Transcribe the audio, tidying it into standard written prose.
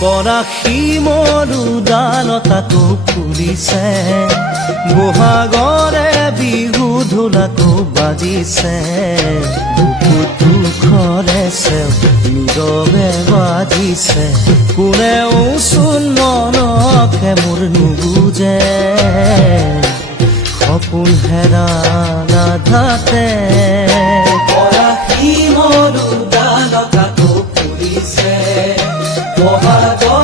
পৰাশী মৰুদালতাকো ফুলিছে, বহাগৰে বিহু ঢোলাকো বাজিছে। বুকুত দুখৰে চেও নীৰৱে বাজিছে, কোনেও চোন মনকে মোৰ নুবুজে। সপোন হেৰাল আধাতে পৰাশী মৰুদালতাকো ফুলিছে, বহাগৰে